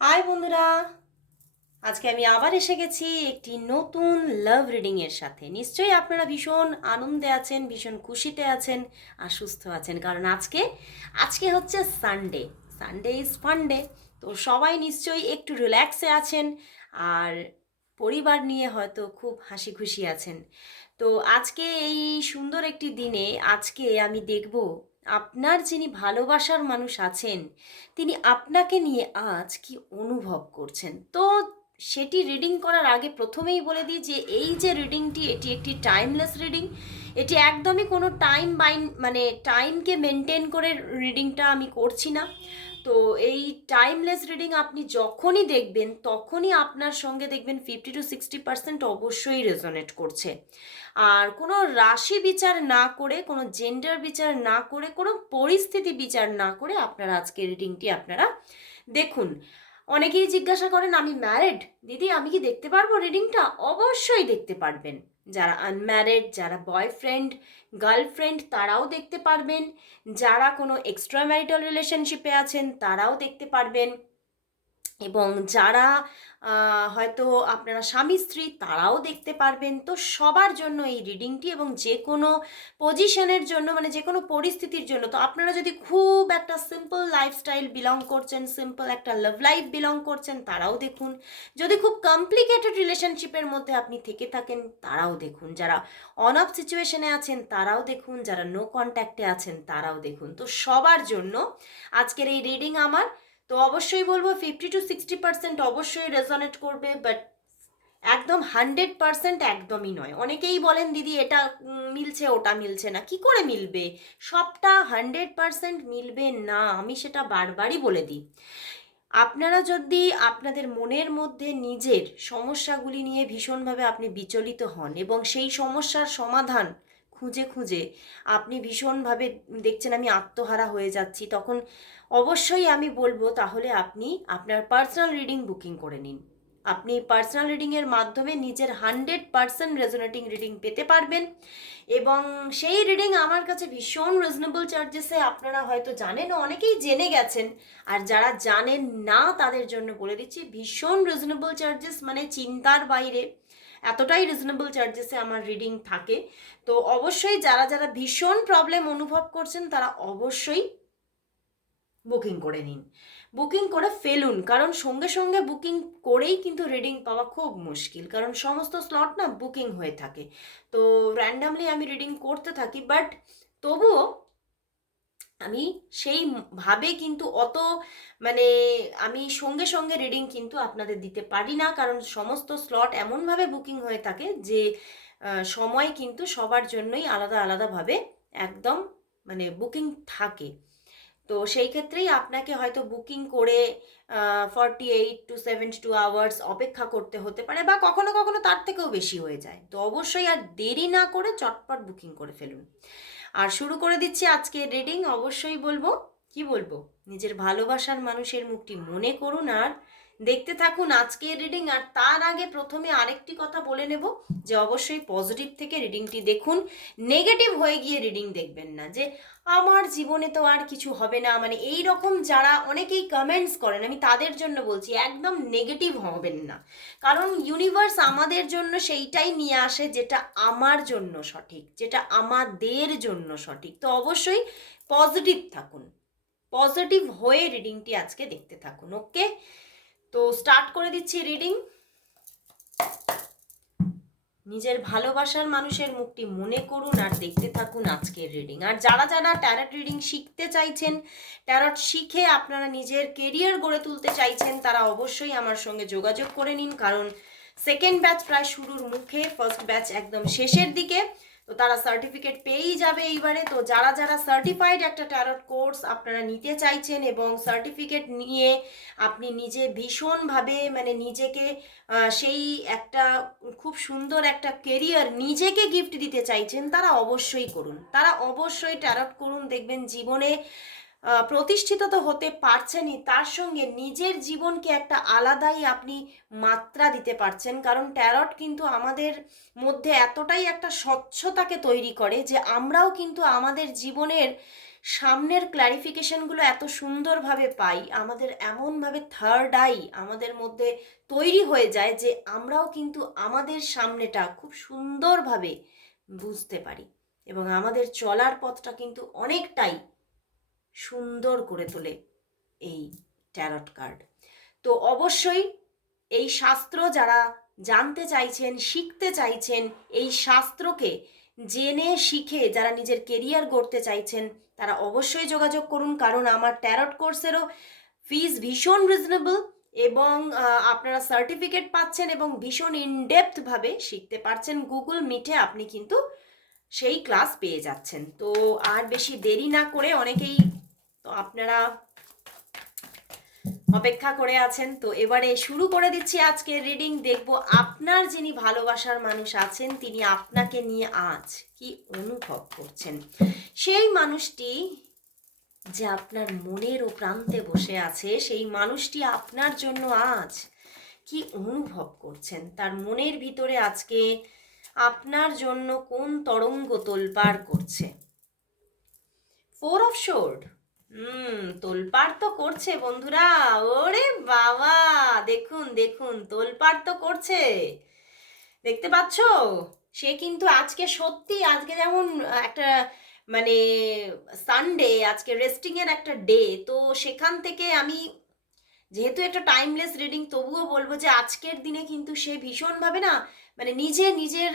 High বন্ধুরা। আজকে আমি আবার এসে গেছি একটি নতুন লাভ রিডিং এর সাথে। নিশ্চয়ই আপনারা ভীষণ আনন্দে আছেন, ভীষণ খুশিতে আছেন আর সুস্থ আছেন। কারণ আজকে আজকে হচ্ছে সানডে সানডে ইজ ফান্ডে তো সবাই নিশ্চয়ই একটু রিল্যাক্সে আছেন আর পরিবার নিয়ে হয়তো খুব হাসি খুশি আছেন। তো আজকে এই সুন্দর একটি দিনে আজকে আমি দেখব আপনার যিনি ভালোবাসার মানুষ আছেন, তিনি আপনাকে নিয়ে আজ কি অনুভব করছেন? তো সেটি রিডিং করার আগে প্রথমেই বলে দিই যে, এই যে রিডিংটি এটি একটি টাইমলেস রিডিং এটি একদমই কোনো টাইম বাইন মানে টাইমকে মেনটেন করে রিডিংটা আমি করছি না। তো এই টাইমলেস রিডিং আপনি যখনই দেখবেন, তখনই আপনার সঙ্গে দেখবেন ফিফটি টু সিক্সটি পার্সেন্ট অবশ্যই রেজনেট করছে। আর কোনো রাশি বিচার না করে, কোনো জেন্ডার বিচার না করে, কোনো পরিস্থিতি বিচার না করে আপনারা আজকে রিডিংটি আপনারা দেখুন। অনেকেই জিজ্ঞাসা করেন, আমি ম্যারেড দিদি, আমি কি দেখতে পারব রিডিংটা অবশ্যই দেখতে পারবেন। যারা আনম্যারিড যারা বয়ফ্রেন্ড গার্লফ্রেন্ড তারাও দেখতে পারবেন। যারা কোনো এক্সট্রা ম্যারিটাল রিলেশনশিপে আছেন, তারাও দেখতে পারবেন। এবং যারা হয়তো আপনারা স্বামী, স্ত্রী তারাও দেখতে পারবেন। তো সবার জন্য এই রিডিংটি এবং যে কোনো পজিশনের জন্য মানে যে কোনো পরিস্থিতির জন্য, তো আপনারা যদি খুব একটা সিম্পল লাইফস্টাইল বিলং করছেন সিম্পল একটা লাভ লাইফ বিলং করছেন, তারাও দেখুন। যদি খুব কমপ্লিকেটেড রিলেশনশিপের মধ্যে আপনি থেকে থাকেন, তারাও দেখুন। যারা অন অফ সিচুয়েশনে আছেন, তারাও দেখুন। যারা নো কন্ট্যাক্টে আছেন, তারাও দেখুন। তো সবার জন্য আজকের এই রিডিং আমার। তো অবশ্যই বলব ফিফটি টু সিক্সটি পার্সেন্ট অবশ্যই রেজনেট করবে বাট একদম হান্ড্রেড পার্সেন্ট একদমই নয়। অনেকেই বলেন, দিদি, এটা মিলছে, ওটা মিলছে না। কি করে মিলবে? সবটা হান্ড্রেড পার্সেন্ট মিলবে না, আমি সেটা বারবারই বলে দিই। আপনারা যদি আপনাদের মনের মধ্যে নিজের সমস্যাগুলি নিয়ে ভীষণভাবে আপনি বিচলিত হন এবং সেই সমস্যার সমাধান খুঁজে খুঁজে আপনি ভীষণভাবে দেখছেন আমি আত্মহারা হয়ে যাচ্ছি। তখন অবশ্যই আমি বলব, তাহলে আপনি আপনার পার্সোনাল রিডিং বুকিং করে নিন। আপনি পার্সোনাল রিডিংয়ের মাধ্যমে নিজের হান্ড্রেড পার্সেন্ট রেজোনেটিং রিডিং পেতে পারবেন এবং সেই রিডিং আমার কাছে ভীষণ রিজনেবল চার্জেসে আপনারা হয়তো জানেন, অনেকেই জেনে গেছেন, আর যারা জানেন না তাদের জন্য বলে দিচ্ছি, ভীষণ রিজনেবল চার্জেস মানে চিন্তার বাইরে। এতটাই রিজনেবল চার্জেসে আমার রিডিং থাকে। তো অবশ্যই যারা যারা ভীষণ প্রবলেম অনুভব করছেন, তারা অবশ্যই বুকিং করে নিন। বুকিং করে ফেলুন, কারণ সঙ্গে সঙ্গে বুকিং করেই কিন্তু রিডিং পাওয়া খুব মুশকিল, কারণ সমস্ত স্লট না বুকিং হয়ে থাকে। তো র্যান্ডামলি আমি রিডিং করতে থাকি বাট তবুও আমি সেই ভাবে কিন্তু অত মানে আমি সঙ্গে সঙ্গে রিডিং কিন্তু আপনাদের দিতে পারি না। কারণ সমস্ত স্লট এমনভাবে বুকিং হয়ে থাকে যে সময় কিন্তু সবার জন্যই আলাদা আলাদাভাবে একদম মানে বুকিং থাকে। তো সেই ক্ষেত্রেই আপনাকে হয়তো বুকিং করে forty eight to seventy two hours অপেক্ষা করতে হতে পারে বা কখনো কখনো তার থেকেও বেশি হয়ে যায়। তো অবশ্যই আর দেরি না করে চটপট বুকিং করে ফেলুন। আর শুরু করে দিচ্ছি আজকে রিডিং অবশ্যই বলব, কি বলব? নিজের ভালোবাসার মানুষের মুখটি মনে করুন আর দেখতে থাকুন আজকের রিডিং আর তার আগে প্রথমে আরেকটি কথা বলে নেব যে অবশ্যই পজিটিভ থেকে রিডিংটি দেখুন। নেগেটিভ হয়ে গিয়ে রিডিং দেখবেন না যে আমার জীবনে তো আর কিছু হবে না। মানে এই রকম যারা অনেকেই কমেন্টস করেন, আমি তাদের জন্য বলছি একদম নেগেটিভ হবেন না। কারণ ইউনিভার্স আমাদের জন্য সেইটাই নিয়ে আসে যেটা আমার জন্য সঠিক, যেটা আমাদের জন্য সঠিক। তো অবশ্যই পজিটিভ থাকুন। পজিটিভ হয়ে রিডিংটি আজকে দেখতে থাকুন ওকে তো স্টার্ট করে দিচ্ছি রিডিং নিজের ভালোবাসার মানুষের মুখটি মনে করুন আর দেখতে থাকুন আজকের রিডিং আর যারা যারা ট্যারট রিডিং শিখতে চাইছেন ট্যারট শিখে আপনারা নিজের কেরিয়ার গড়ে তুলতে চাইছেন, তারা অবশ্যই আমার সঙ্গে যোগাযোগ করে নিন, কারণ সেকেন্ড ব্যাচ প্রায় শুরুর মুখে ফার্স্ট ব্যাচ একদম শেষের দিকে। তো তারা সার্টিফিকেট পেয়েই যাবে এইবারে। তো যারা যারা সার্টিফাইড একটা ট্যারট কোর্স আপনারা নিতে চাইছেন এবং সার্টিফিকেট নিয়ে আপনি নিজে ভীষণভাবে মানে নিজেকে সেই একটা খুব সুন্দর একটা কেরিয়ার নিজেকে গিফট দিতে চাইছেন, তারা অবশ্যই করুন। তারা অবশ্যই ট্যারট করুন, দেখবেন জীবনে প্রতিষ্ঠিত তো হতে পারছেনই, তার সঙ্গে নিজের জীবনকে একটা আলাদাই আপনি মাত্রা দিতে পারছেন। কারণ ট্যারট কিন্তু আমাদের মধ্যে এতটাই একটা স্বচ্ছতাকে তৈরি করে যে আমরাও কিন্তু আমাদের জীবনের সামনের ক্ল্যারিফিকেশনগুলো এত সুন্দরভাবে পাই, আমাদের এমনভাবে থার্ড আই আমাদের মধ্যে তৈরি হয়ে যায় যে আমরাও কিন্তু আমাদের সামনেটা খুব সুন্দরভাবে বুঝতে পারি। এবং আমাদের চলার পথটা কিন্তু অনেকটাই সুন্দর করে তোলে এই ট্যারট কার্ড তো অবশ্যই এই শাস্ত্র যারা জানতে চাইছেন, শিখতে চাইছেন, এই শাস্ত্রকে জেনে শিখে যারা নিজের কেরিয়ার গড়তে চাইছেন, তারা অবশ্যই যোগাযোগ করুন। কারণ আমার ট্যারট কোর্সেরও ফিস ভীষণ রিজনেবল এবং আপনারা সার্টিফিকেট পাচ্ছেন এবং ভীষণ ইনডেপথভাবে শিখতে পারছেন। গুগল মিটে আপনি কিন্তু সেই ক্লাস পেয়ে যাচ্ছেন। তো আর বেশি দেরি না করে অনেকেই তো আপনারা অপেক্ষা করে আছেন। তো এবারে শুরু করে দিচ্ছি আজকে রিডিং দেখব আপনার যিনি ভালোবাসার মানুষ আছেন, তিনি আপনাকে নিয়ে আজ কি অনুভব করছেন? সেই মানুষটি যে আপনার মনের ও প্রান্তে বসে আছে, সেই মানুষটি আপনার জন্য আজ কি অনুভব করছেন? তার মনের ভিতরে আজকে আপনার জন্য কোন তরঙ্গ তোলপাড় করছে? ফোর অফ শোর্ড হুম, তোলপাড় তো করছে বন্ধুরা। ওরে বাবা, দেখুন দেখুন, তোলপাড় তো করছে। দেখতে পাচ্ছ? সে কিন্তু আজকে সত্যি, আজকে যেমন একটা মানে সানডে আজকে রেস্টিং এর একটা ডে তো সেখান থেকে আমি যেহেতু একটা টাইমলেস রিডিং তবুও বলব যে আজকের দিনে কিন্তু সে ভীষণভাবে না মানে নিজে নিজের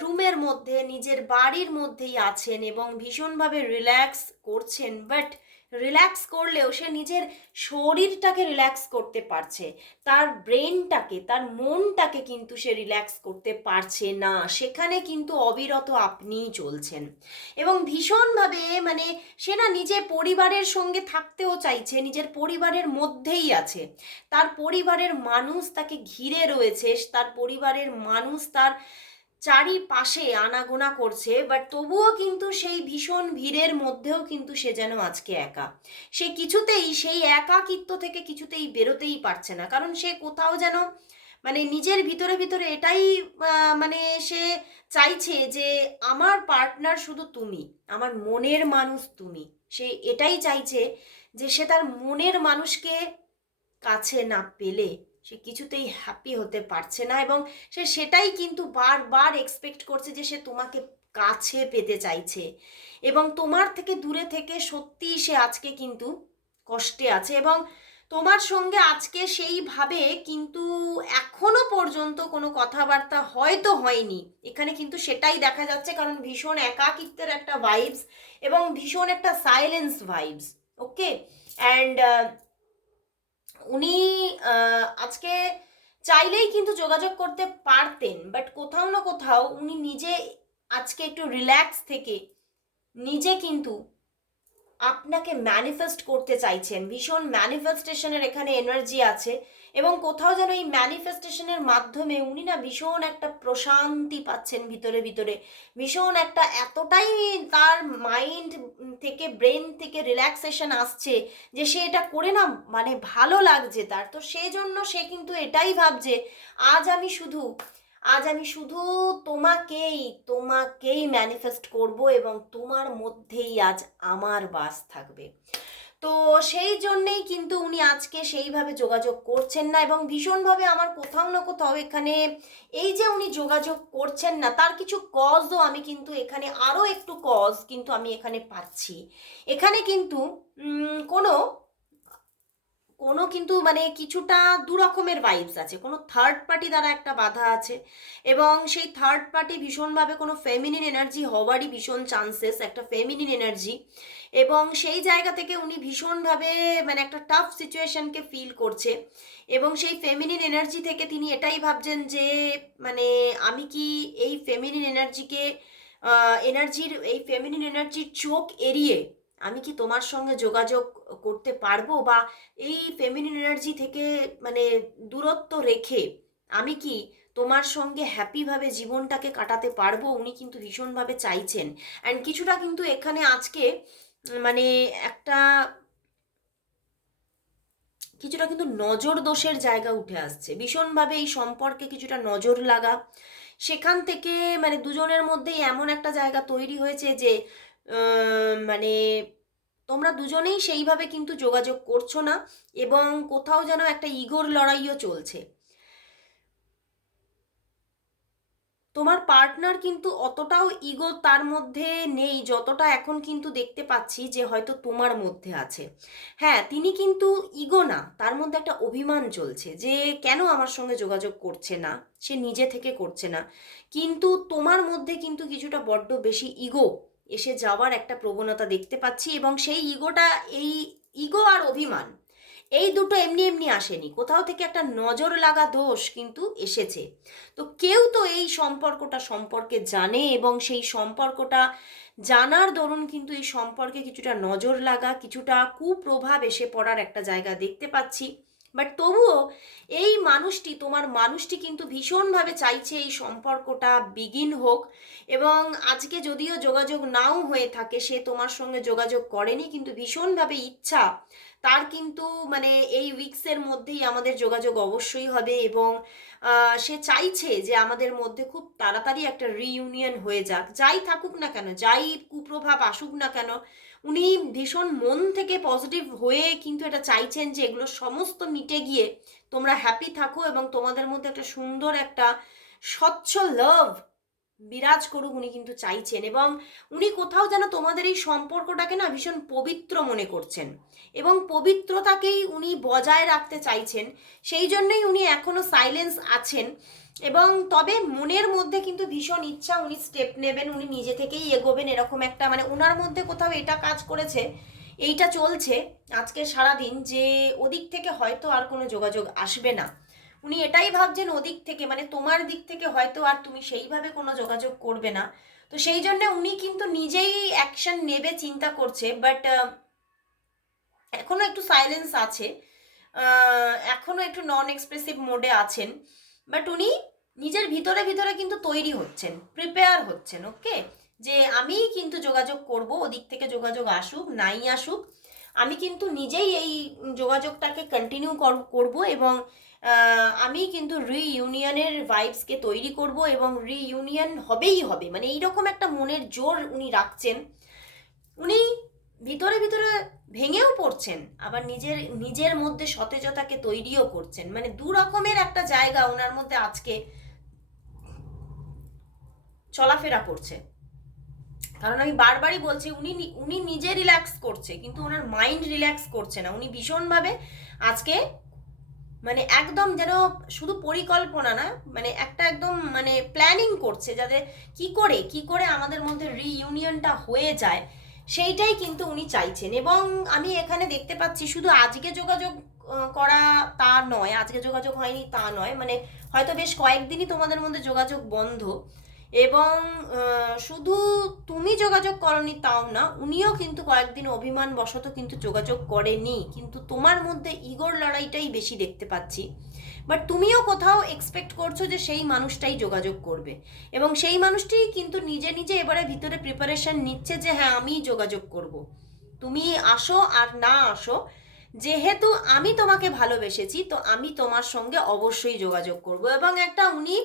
রুমের মধ্যে, নিজের বাড়ির মধ্যেই আছেন এবং ভীষণভাবে রিল্যাক্স করছেন বাট রিল্যাক্স করলেও সে নিজের শরীরটাকে রিল্যাক্স করতে পারছে। তার ব্রেনটাকে তার মনটাকে কিন্তু সে রিল্যাক্স করতে পারছে না। সেখানে কিন্তু অবিরত আপনিই চলছেন। এবং ভীষণভাবে মানে সে না নিজের পরিবারের সঙ্গে থাকতেও চাইছে, নিজের পরিবারের মধ্যেই আছে। তার পরিবারের মানুষ তাকে ঘিরে রয়েছে, তার পরিবারের মানুষ তার চারিপাশে আনাগোনা করছে বাট তবুও কিন্তু সেই ভীষণ ভিড়ের মধ্যেও কিন্তু সে যেন আজকে একা। সে কিছুতেই, সেই একাকিত্ব থেকে কিছুতেই বেরোতেই পারছে না, কারণ সে কোথাও যেন মানে নিজের ভিতরে ভিতরে এটাই মানে সে চাইছে যে আমার পার্টনার শুধু তুমি, আমার মনের মানুষ তুমি। সে এটাই চাইছে যে সে তার মনের মানুষকে কাছে না পেলে সে কিছুতেই হ্যাপি হতে পারছে না এবং সে সেটাই কিন্তু বারবার এক্সপেক্ট করছে যে সে তোমাকে কাছে পেতে চাইছে। এবং তোমার থেকে দূরে থেকে সত্যিই সে আজকে কিন্তু কষ্টে আছে এবং তোমার সঙ্গে আজকে সেইভাবে কিন্তু এখনও পর্যন্ত কোনো কথাবার্তা হয়তো হয়নি। এখানে কিন্তু সেটাই দেখা যাচ্ছে কারণ ভীষণ একাকিত্বের একটা ভাইবস এবং ভীষণ একটা সাইলেন্স ভাইবস ওকে অ্যান্ড উনি আজকে চাইলেই কিন্তু যোগাযোগ করতে পারতেন বাট কোথাও না কোথাও উনি নিজে আজকে একটু রিল্যাক্স থেকে নিজে কিন্তু আপনাকে ম্যানিফেস্ট করতে চাইছেন। ভীষণ ম্যানিফেস্টেশনের এখানে এনার্জি আছে। এবং কোথাও যেন এই ম্যানিফেস্টেশনের মাধ্যমে উনি না ভীষণ একটা প্রশান্তি পাচ্ছেন ভিতরে ভিতরে। ভীষণ একটা এতটাই তার মাইন্ড থেকে ব্রেন থেকে রিল্যাক্সেশন আসছে যে সে এটা করে না মানে ভালো লাগছে তার। তো সেই জন্য সে কিন্তু এটাই ভাবছে, আজ আমি শুধু, আজ আমি শুধু তোমাকেই তোমাকেই ম্যানিফেস্ট করব এবং তোমার মধ্যেই আজ আমার বাস থাকবে। তো সেই জন্যেই কিন্তু উনি আজকে সেইভাবে যোগাযোগ করছেন না এবং ভীষণভাবে আমার কোথাও না কোথাও এখানে এই যে উনি যোগাযোগ করছেন না, তার কিছু কজও আমি কিন্তু এখানে আরও একটু কজ কিন্তু আমি এখানে পাচ্ছি। এখানে কিন্তু কোনো কোনো কিন্তু মানে কিছুটা দু রকমের ভাইবস আছে। কোনো থার্ড পার্টি দ্বারা একটা বাধা আছে এবং সেই থার্ড পার্টি ভীষণভাবে কোনো ফেমিনিন এনার্জি হওয়ারই ভীষণ চান্সেস একটা ফেমিনিন এনার্জি এবং সেই জায়গা থেকে উনি ভীষণভাবে মানে একটা টাফ সিচুয়েশনকে ফিল করছে এবং সেই ফেমিনিন এনার্জি থেকে তিনি এটাই ভাবছেন যে মানে আমি কি এই ফেমিনিন এনার্জিকে এনার্জির এই ফেমিনিন এনার্জির চোখ এড়িয়ে আমি কি তোমার সঙ্গে যোগাযোগ করতে পারব? বা এই ফেমিনিন এনার্জি থেকে মানে দূরত্ব রেখে আমি কি তোমার সঙ্গে হ্যাপিভাবে জীবনটাকে কাটাতে পারব? উনি কিন্তু ভীষণভাবে চাইছেন। অ্যান্ড কিছুটা কিন্তু এখানে আজকে মানে একটা কিছুটা কিন্তু নজর দোষের জায়গা উঠে আসছে। ভীষণভাবে এই সম্পর্কে কিছুটা নজর লাগা। সেখান থেকে মানে দুজনের মধ্যেই এমন একটা জায়গা তৈরি হয়েছে যে মানে তোমরা দুজনেই সেইভাবে কিন্তু যোগাযোগ করছ না এবং কোথাও যেন একটা ইগোর লড়াইও চলছে। তোমার পার্টনার কিন্তু অতটাও ইগো তার মধ্যে নেই যতটা এখন কিন্তু দেখতে পাচ্ছি যে হয়তো তোমার মধ্যে আছে। হ্যাঁ তিনি কিন্তু ইগো না, তার মধ্যে একটা অভিমান চলছে যে কেন আমার সঙ্গে যোগাযোগ করছে না, সে নিজে থেকে করছে না। কিন্তু তোমার মধ্যে কিন্তু কিছুটা বড্ড বেশি ইগো এসে যাওয়ার একটা প্রবণতা দেখতে পাচ্ছি এবং সেই ইগোটা, এই ইগো আর অভিমান, এই দুটো এমনি এমনি আসেনি। কোথাও থেকে একটা নজর লাগা দোষ কিন্তু এসেছে। তো কেউ তো এই সম্পর্কটা সম্পর্কে জানে এবং সেই সম্পর্কটা জানার দরুন কিন্তু এই সম্পর্কে কিছুটা নজর লাগা, কিছুটা কুপ্রভাব এসে পড়ার একটা জায়গা দেখতে পাচ্ছি। বাট তবুও মানুষটি, তোমার মানুষটি কিন্তু ভীষণভাবে চাইছে এই সম্পর্কটা বিগিন হোক এবং আজকে যদিও যোগাযোগ নাও হয়ে থাকে, সে তোমার সঙ্গে যোগাযোগ করেনি, কিন্তু ভীষণভাবে ইচ্ছা তার কিন্তু মানে এই উইকসের মধ্যেই আমাদের যোগাযোগ অবশ্যই হবে এবং সে চাইছে যে আমাদের মধ্যে খুব তাড়াতাড়ি একটা রিইউনিয়ন হয়ে যাক। যাই থাকুক না কেন, যাই কুপ্রভাব আসুক না কেন, উনি ভীষণ মন থেকে পজিটিভ হয়ে কিন্তু এটা চাইছেন যে এগুলো সমস্ত মিটে গিয়ে তোমরা হ্যাপি থাকো এবং তোমাদের মধ্যে একটা সুন্দর একটা স্বচ্ছ লাভ বিরাজ করুক উনি কিন্তু চাইছেন এবং উনি কোথাও যেন তোমাদের এই সম্পর্কটাকে না ভীষণ পবিত্র মনে করছেন এবং পবিত্রতাকেই উনি বজায় রাখতে চাইছেন, সেই জন্যই উনি এখনও সাইলেন্স আছেন এবং তবে মনের মধ্যে কিন্তু ভীষণ ইচ্ছা উনি স্টেপ নেবেন, উনি নিজে থেকেই এগোবেন, এরকম একটা মানে ওনার মধ্যে কোথাও এটা কাজ করেছে এইটা চলছে আজকে সারাদিন যে ওদিক থেকে হয়তো আর কোনো যোগাযোগ আসবে না। উনি এটাই ভাবছেন ওদিক থেকে মানে তোমার দিক থেকে হয়তো আর তুমি সেইভাবে কোনো যোগাযোগ করবে না। তো সেই জন্য উনি কিন্তু নিজেই অ্যাকশন নেবে চিন্তা করছে বাট এখনও একটু সাইলেন্স আছে। আহ, এখনও একটু নন এক্সপ্রেসিভ মোডে আছেন। বাট উনি নিজের ভিতরে ভিতরে কিন্তু তৈরি হচ্ছেন প্রিপেয়ার হচ্ছেন ওকে যে আমি কিন্তু যোগাযোগ করব, ওদিক থেকে যোগাযোগ আসুক, নাই আসুক, আমি কিন্তু নিজেই এই যোগাযোগটাকে কন্টিনিউ করব এবং আমি কিন্তু রিইউনিয়নের ভাইবসকে তৈরি করব এবং রিইউনিয়ন হবেই হবে। মানে এইরকম একটা মনের জোর উনি রাখছেন। উনি ভিতরে ভিতরে ভেঙেও পড়ছেন, আবার নিজের নিজের মধ্যে সতেজতাকে তৈরিও করছেন। মানে দু রকমের একটা জায়গা ওনার মধ্যে আজকে চলাফেরা করছে। কারণ আমি বারবারই বলছি, উনি উনি নিজে রিল্যাক্স করছে, কিন্তু ওনার মাইন্ড রিল্যাক্স করছে না। উনি ভীষণভাবে আজকে মানে একদম যেন শুধু পরিকল্পনা না মানে একটা একদম মানে প্ল্যানিং করছে যাতে কি করে কি করে আমাদের মধ্যে রিইউনিয়নটা হয়ে যায়, সেইটাই কিন্তু উনি চাইছেন। এবং আমি এখানে দেখতে পাচ্ছি, শুধু আজকে যোগাযোগ করা তা নয়, আজকে যোগাযোগ হয়নি তা নয় মানে হয়তো বেশ কয়েকদিনই তোমাদের মধ্যে যোগাযোগ বন্ধ। এবং শুধু তুমি যোগাযোগ করনি তাও না, উনিও কিন্তু কয়েকদিন অভিমান বশত কিন্তু যোগাযোগ করেনি। কিন্তু তোমার মধ্যে ইগোর লড়াইটাই বেশি দেখতে পাচ্ছি। বাট তুমিও কোথাও এক্সপেক্ট করছ যে সেই মানুষটাই যোগাযোগ করবে। এবং সেই মানুষটি কিন্তু নিজে নিজে এবারে ভিতরে প্রিপারেশন নিচ্ছে যে হ্যাঁ আমি যোগাযোগ করব। তুমি আসো আর না আসো। যেহেতু আমি তোমাকে ভালোবেসেছি, তো আমি তোমার সঙ্গে অবশ্যই যোগাযোগ করব। এবং একটা উনি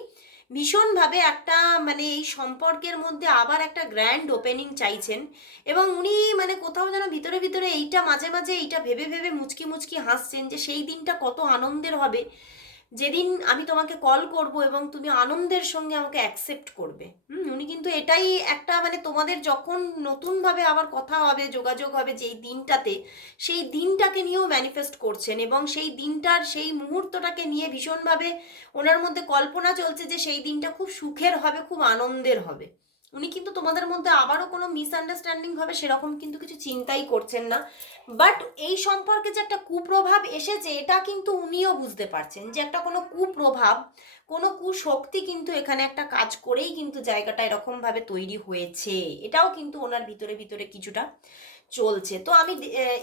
ভীষণভাবে একটা মানে এই সম্পর্কের মধ্যে আবার একটা গ্র্যান্ড ওপেনিং চাইছেন। এবং উনি মানে কোথাও যেন ভিতরে ভিতরে এইটা, মাঝে মাঝে এইটা ভেবে ভেবে মুচকি মুচকি হাসছেন যে সেই দিনটা কত আনন্দের হবে। যেদিন আমি তোমাকে কল করব এবং তুমি আনন্দের সঙ্গে আমাকে অ্যাকসেপ্ট করবে। হুম, উনি কিন্তু এটাই একটা মানে তোমাদের যখন নতুনভাবে আবার কথা হবে, যোগাযোগ হবে যেই দিনটাতে, সেই দিনটাকে নিয়েও ম্যানিফেস্ট করছেন এবং সেই দিনটার সেই মুহূর্তটাকে নিয়ে ভীষণভাবে ওনার মধ্যে কল্পনা চলছে যে সেই দিনটা খুব সুখের হবে, খুব আনন্দের হবে। উনি কিন্তু তোমাদের মধ্যে আবারও কোনো মিসআন্ডারস্ট্যান্ডিং হবে সেরকম কিন্তু কিছু চিন্তাই করছেন না। বাট এই সম্পর্কে যে একটা কুপ্রভাব এসেছে, এটা কিন্তু উনিও বুঝতে পারছেন যে একটা কোনো কুপ্রভাব, কোনো কুশক্তি কিন্তু এখানে একটা কাজ করেই কিন্তু জায়গাটা এরকমভাবে তৈরি হয়েছে। এটাও কিন্তু ওনার ভিতরে ভিতরে কিছুটা চলছে। তো আমি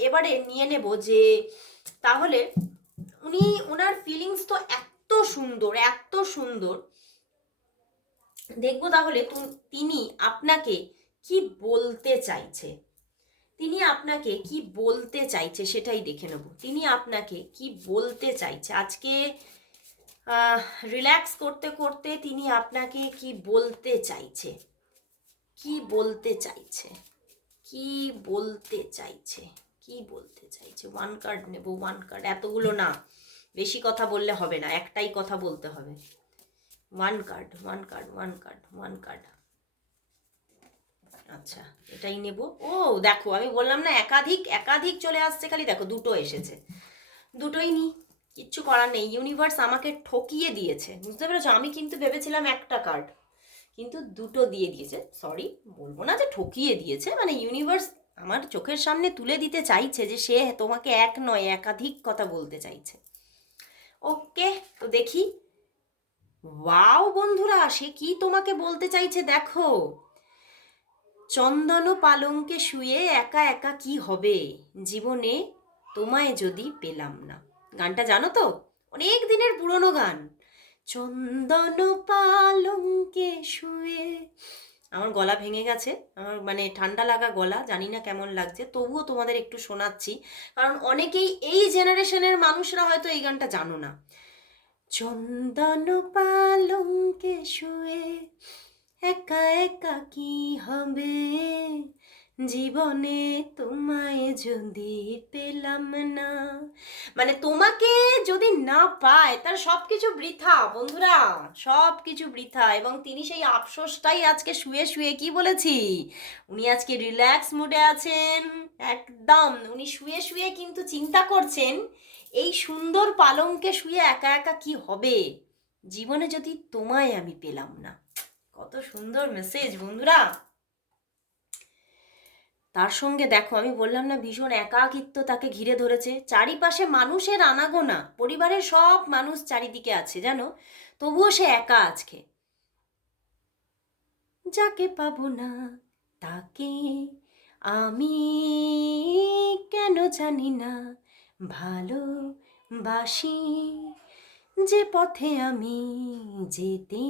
এবারে নিয়ে নেব যে তাহলে উনি ওনার ফিলিংস তো এত সুন্দর এত সুন্দর দেখব তাহলে তিনি আপনাকে কি বলতে চাইছে? তিনি আপনাকে কি বলতে চাইছে সেটাই দেখে নেব। তিনি আপনাকে কি বলতে চাইছে? আজকে রিল্যাক্স করতে করতে তিনি আপনাকে কি বলতে চাইছে? কি বলতে চাইছে? কি বলতে চাইছে? কি বলতে চাইছে? ওয়ান কার্ড নেব ওয়ান কার্ড এতগুলো না। বেশি কথা বললে হবে না, একটাই কথা বলতে হবে। One card one card one card one card আচ্ছা এটাই নেব। ও, দেখো, আমি বললাম না, একাধিক একাধিক চলে আসছে খালি দেখো, দুটো এসেছে। দুটোই নি, কিচ্ছু করার নেই। ইউনিভার্স আমাকে ঠকিয়ে দিয়েছে, বুঝতে পেরেছ? আমি কিন্তু ভেবেছিলাম একটা কার্ড কিন্তু দুটো দিয়ে দিয়েছে। সরি বলব না যে ঠকিয়ে দিয়েছে মানে ইউনিভার্স আমার চোখের সামনে তুলে দিতে চাইছে যে সে তোমাকে এক নয়, একাধিক কথা বলতে চাইছে। ওকে তো দেখি। ওয়াও বন্ধুরা, সে কি তোমাকে বলতে চাইছে দেখো। চন্দন পালঙ্কে শুয়ে একা একা কি হবে? জীবনে তোমায় যদি পেলাম না। গানটা জানো তো? অনেক দিনের পুরনো গান। চন্দন পালঙ্কে শুয়ে। আমার গলা ভেঙে গেছে। আমার মানে ঠান্ডা লাগা গলা, জানি না কেমন লাগছে। তবুও তোমাদের একটু শোনাচ্ছি। কারণ অনেকেই এই জেনারেশনের মানুষরা হয়তো এই গানটা জানো না। চন্দন পালঙ্কে শুয়ে একা একা কি হবে? জীবনে তোমায় যদি পেলাম না মানে তোমাকে যদি না পায়, তার সব কিছু বৃথা, বন্ধুরা সব কিছু বৃথা। এবং তিনি সেই আফসোসটাই আজকে শুয়ে শুয়ে কি বলেছি? উনি আজকে রিল্যাক্স মুডে আছেন, একদম। উনি শুয়ে শুয়ে কিন্তু চিন্তা করছেন এই সুন্দর পালঙ্কে শুয়ে একা একা কি হবে? জীবনে যদি তোমায় আমি পেলাম না। কত সুন্দর মেসেজ বন্ধুরা। তার সঙ্গে দেখো, আমি বললাম না, ভীষণ একাকিত্ব তাকে ঘিরে ধরেছে। চারিপাশে মানুষের আনাগোনা, পরিবারের সব মানুষ চারিদিকে আছে, জানো? তবুও সে একা আজকে। যাকে পাবো না, তাকে আমি কেন জানি না? ভালো বাসি যে পথে আমি যেতে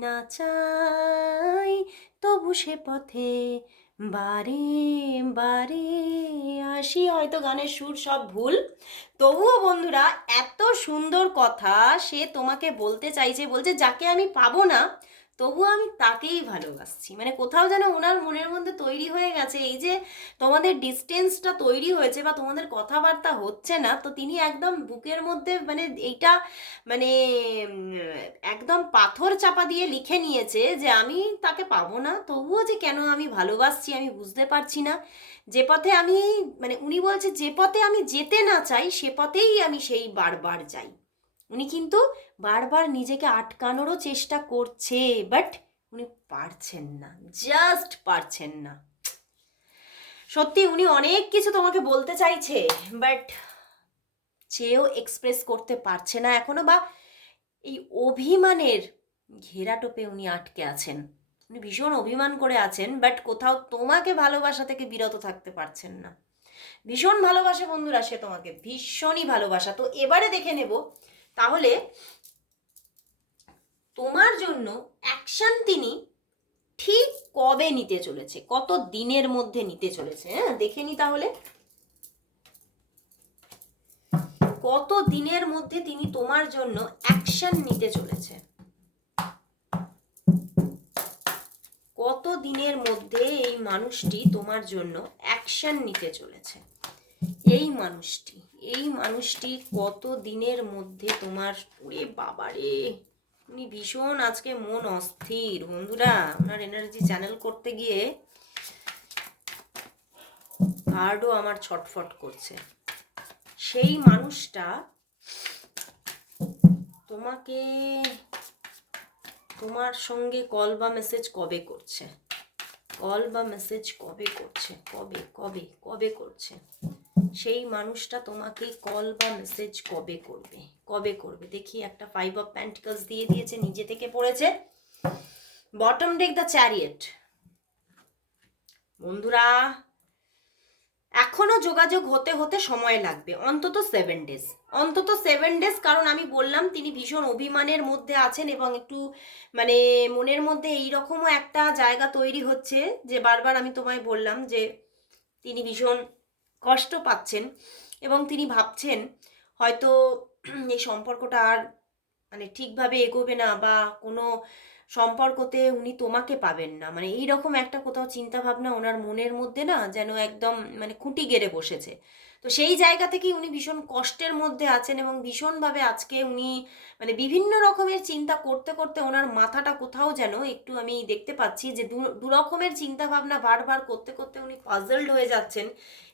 না চাই, তবু সে পথে বারে বারে আসি। হয়তো গানের সুর সব ভুল। তবুও বন্ধুরা, এত সুন্দর কথা সে তোমাকে বলতে চাইছে, বলছে, যাকে আমি পাবো না তবুও আমি তাকেই ভালোবাসছি। মানে কোথাও যেন ওনার মনের মধ্যে তৈরি হয়ে গেছে, এই যে তোমাদের ডিস্টেন্সটা তৈরি হয়েছে বা তোমাদের কথাবার্তা হচ্ছে না, তো তিনি একদম বুকের মধ্যে মানে এইটা মানে একদম পাথর চাপা দিয়ে লিখে নিয়েছে যে আমি তাকে পাবো না, তবুও যে কেন আমি ভালোবাসছি আমি বুঝতে পারছি না। যে পথে আমি মানে উনি বলছে, যে পথে আমি যেতে না চাই, সে পথেই আমি সেই বারবার যাই। উনি কিন্তু বারবার নিজেকে আটকানোরও চেষ্টা করছে বাট উনি পারছেন না জাস্ট পারছেন না। সত্যি উনি অনেক কিছু তোমাকে বলতে চাইছে বাট চেয়েও এক্সপ্রেস করতে পারছে না এখনও বা এই অভিমানের ঘেরাটোপে উনি আটকে আছেন। উনি ভীষণ অভিমান করে আছেন বাট কোথাও তোমাকে ভালোবাসা থেকে বিরত থাকতে পারছেন না। ভীষণ ভালোবাসে বন্ধুরা সে তোমাকে, ভীষণই ভালোবাসা। তো এবারে দেখে নেব তাহলে তোমার জন্য অ্যাকশন তিনি ঠিক কবে নিতে চলেছে? কত দিনের মধ্যে নিতে চলেছে? হ্যাঁ দেখে নি তাহলে। কত দিনের মধ্যে তিনি তোমার জন্য অ্যাকশন নিতে চলেছে? কত দিনের মধ্যে এই মানুষটি তোমার জন্য অ্যাকশন নিতে চলেছে? এই মানুষটি। এই মানুষটি কত দিনের মধ্যে তোমার, ওরে বাবারে, উনি ভীষণ আজকে মন অস্থির। বন্ধুরা, ওনার এনার্জি চ্যানেল করতে গিয়ে কার্ডও আমার ছটফট করছে। সেই মানুষটা তোমাকে তোমার সঙ্গে কল বা মেসেজ কবে করছে? কল বা মেসেজ কবে করছে? কবে কবে কবে করছে? সেই মানুষটা তোমাকে কল বা মেসেজ কবে করবে? কবে করবে? দেখি একটা ফাইভ অফ প্যান্টিকলস দিয়ে দিয়েছে, নিজে থেকে পড়েছে। বটম ডেক দ্য চ্যারিয়েট বন্ধুরা, এখনও যোগাযোগ হতে হতে সময় লাগবে, অন্তত সেভেন ডেজ অন্তত সেভেন ডেজ কারণ আমি বললাম তিনি ভীষণ অভিমানের মধ্যে আছেন এবং একটু মানে মনের মধ্যে এইরকমও একটা জায়গা তৈরি হচ্ছে যে বারবার আমি তোমায় বললাম যে তিনি ভীষণ কষ্ট পাচ্ছেন এবং তিনি ভাবছেন হয়তো এই সম্পর্কটা আর মানে ঠিকভাবে এগোবে না বা কোনো সম্পর্কতে উনি তোমাকে পাবেন না। মানে এই রকম একটা কোথাও চিন্তাভাবনা ওনার মনের মধ্যে না যেন একদম মানে খুঁটি গেড়ে বসেছে। তো সেই জায়গা থেকেই উনি ভীষণ কষ্টের মধ্যে আছেন এবং ভীষণভাবে আজকে উনি মানে বিভিন্ন রকমের চিন্তা করতে করতে ওনার মাথাটা কোথাও যেন একটু আমি দেখতে পাচ্ছি যে দু রকমের চিন্তা ভাবনা বারবার করতে করতে উনি পাজলড হয়ে যাচ্ছেন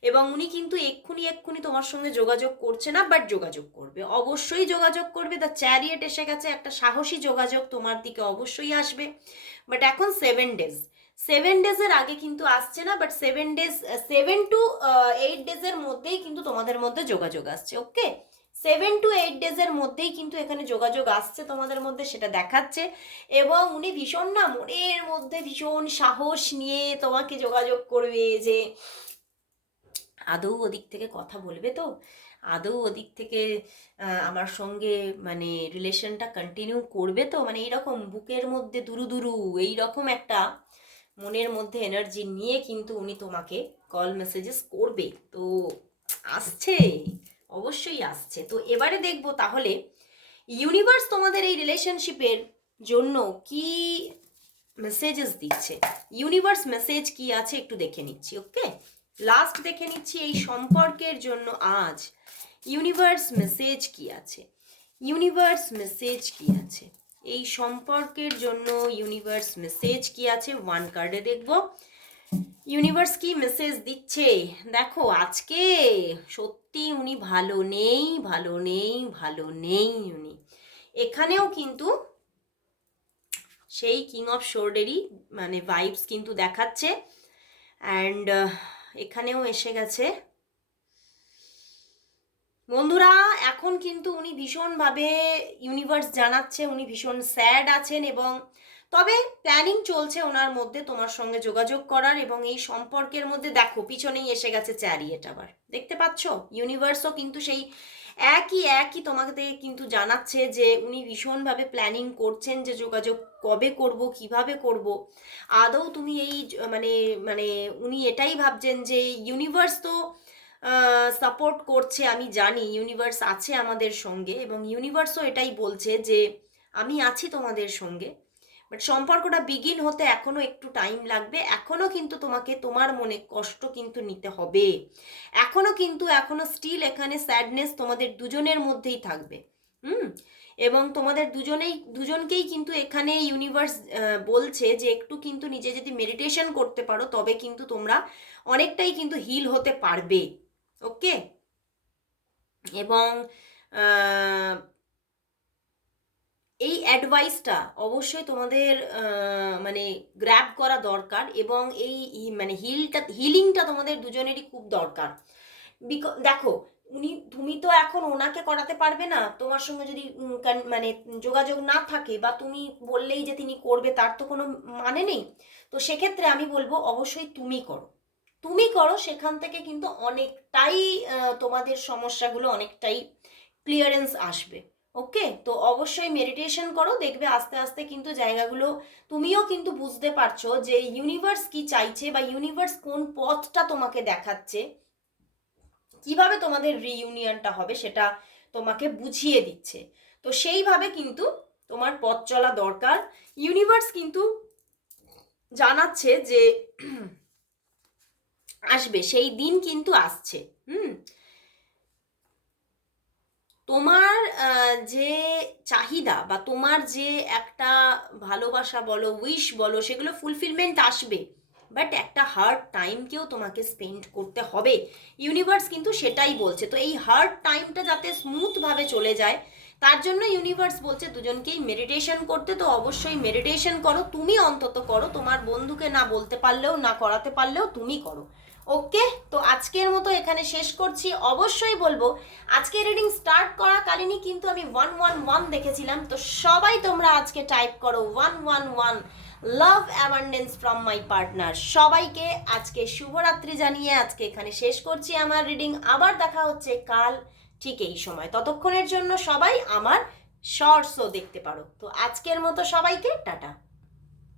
এবং উনি কিন্তু এক্ষুনি এক্ষুনি তোমার সঙ্গে যোগাযোগ করছে না বাট যোগাযোগ করবে। অবশ্যই যোগাযোগ করবে। দ্য চ্যারিয়েট এসে গেছে, একটা সাহসী যোগাযোগ তোমার দিকে অবশ্যই আসবে। বাট এখন সেভেন ডেজ সেভেন ডেজের আগে কিন্তু আসছে না but seven days seven to eight ডেজের মধ্যেই কিন্তু তোমাদের মধ্যে যোগাযোগ আসছে ওকে সেভেন টু এইট ডেজের মধ্যেই কিন্তু এখানে যোগাযোগ আসছে তোমাদের মধ্যে, সেটা দেখাচ্ছে। এবং উনি ভীষণ না মনের মধ্যে ভীষণ সাহস নিয়ে তোমাকে যোগাযোগ করবে যে, আদৌ ওদিক থেকে কথা বলবে তো? আদৌ ওদিক থেকে আমার সঙ্গে মানে রিলেশনটা কন্টিনিউ করবে তো? মানে এইরকম বুকের মধ্যে দুরু দুরু, এইরকম একটা মনের মধ্যে এনার্জি নিয়ে কিন্তু উনি তোমাকে কল মেসেজেস করবে। তো আসছে, অবশ্যই আসছে। তো এবারে দেখব তাহলে ইউনিভার্স তোমাদের এই রিলেশনশিপের জন্য কি মেসেজেস দিচ্ছে। ইউনিভার্স মেসেজ কি আছে একটু দেখে নিচ্ছি ওকে লাস্ট দেখে নিচ্ছি এই সম্পর্কের জন্য আজ ইউনিভার্স মেসেজ কি আছে? ইউনিভার্স মেসেজ কি আছে? এই সম্পর্কের জন্য ইউনিভার্স মেসেজ কি আছে? ওয়ান কার্ডে দেখব। ইউনিভার্স কি মেসেজ দিচ্ছে? দেখো, আজকে সত্যি উনি ভালো নেই ভালো নেই ভালো নেই উনি। এখানেও কিন্তু সেই কিং অফ শোর্ডেরই মানে ভাইবস কিন্তু দেখাচ্ছে। অ্যান্ড এখানেও এসে গেছে। বন্ধুরা, এখন কিন্তু উনি ভীষণভাবে ইউনিভার্স জানাচ্ছে, উনি ভীষণ স্যাড আছেন এবং তবে প্ল্যানিং চলছে ওনার মধ্যে তোমার সঙ্গে যোগাযোগ করার এবং এই সম্পর্কের মধ্যে দেখো, পিছনেই এসে গেছে চ্যারিয়েট আবার। দেখতে পাচ্ছ? ইউনিভার্সও কিন্তু সেই একই একই তোমাকে কিন্তু জানাচ্ছে যে উনি ভীষণভাবে প্ল্যানিং করছেন যে যোগাযোগ কবে করব, কীভাবে করব। আদৌ তুমি এই মানে মানে উনি এটাই ভাবছেন যে ইউনিভার্স তো সাপোর্ট করছে, আমি জানি ইউনিভার্স আছে আমাদের সঙ্গে এবং ইউনিভার্সও এটাই বলছে যে, আমি আছি তোমাদের সঙ্গে। বাট সম্পর্কটা বিগিন হতে এখনও একটু টাইম লাগবে, এখনও কিন্তু তোমাকে, তোমার মনে কষ্ট কিন্তু নিতে হবে। এখনও কিন্তু, এখনও স্টিল এখানে স্যাডনেস তোমাদের দুজনের মধ্যেই থাকবে। হুম? এবং তোমাদের দুজনেই, দুজনকেই কিন্তু এখানে ইউনিভার্স বলছে যে, একটু কিন্তু নিজে যদি মেডিটেশন করতে পারো, তবে কিন্তু তোমরা অনেকটাই কিন্তু হিল হতে পারবে। ওকে? এবং এই অ্যাডভাইসটা অবশ্যই তোমাদের মানে গ্র্যাব করা দরকার এবং এই মানে হিলটা হিলিংটা তোমাদের দুজনেরই খুব দরকার। বিক দেখো, উনি, তুমি তো এখন ওনাকে করাতে পারবে না, তোমার সঙ্গে যদি মানে যোগাযোগ না থাকে বা তুমি বললেই যে তিনি করবে, তার তো কোনো মানে নেই। তো সেক্ষেত্রে আমি বলব, অবশ্যই তুমি করো। তুমি করো, সেখান থেকে কিন্তু অনেকটাই তোমাদের সমস্যাগুলো অনেকটাই ক্লিয়ারেন্স আসবে। ওকে তো অবশ্যই মেডিটেশন করো, দেখবে আস্তে আস্তে কিন্তু জায়গাগুলো, তুমিও কিন্তু বুঝতে পারছ যে ইউনিভার্স কি চাইছে বা ইউনিভার্স কোন পথটা তোমাকে দেখাচ্ছে, কীভাবে তোমাদের রিইউনিয়নটা হবে সেটা তোমাকে বুঝিয়ে দিচ্ছে। তো সেইভাবে কিন্তু তোমার পথ চলা দরকার। ইউনিভার্স কিন্তু জানাচ্ছে যে আসবে, সেই দিন কিন্তু আসছে, হুম? তোমার যে চাহিদা বা তোমার যে একটা ভালোবাসা বলো উইশ বলো, সেগুলো ফুলফিলমেন্ট আসবে বাট একটা হার্ড টাইমকেও তোমাকে স্পেন্ড করতে হবে। ইউনিভার্স কিন্তু সেটাই বলছে, তো এই হার্ড টাইমটা যাতে স্মুথভাবে চলে যায়, তার জন্য ইউনিভার্স বলছে দুজনকেই মেডিটেশন করতে, তো অবশ্যই মেডিটেশন করো, তুমি অন্তত করো, তোমার বন্ধুকে না বলতে পারলেও, না করাতে পারলেও তুমি করো। ওকে, তো আজকের মতো এখানে শেষ করছি। অবশ্যই বলব, আজকে রিডিং স্টার্ট করাকালীনই কিন্তু আমি ওয়ান ওয়ান ওয়ান দেখেছিলাম। তো সবাই তোমরা আজকে টাইপ করো one one one love abundance from my partner সবাইকে আজকে শুভরাত্রি জানিয়ে আজকে এখানে শেষ করছি আমার রিডিং আবার দেখা হচ্ছে কাল ঠিক এই সময়। ততক্ষণের জন্য সবাই আমার শর্টসও দেখতে পারো। তো আজকের মতো সবাইকে টাটা।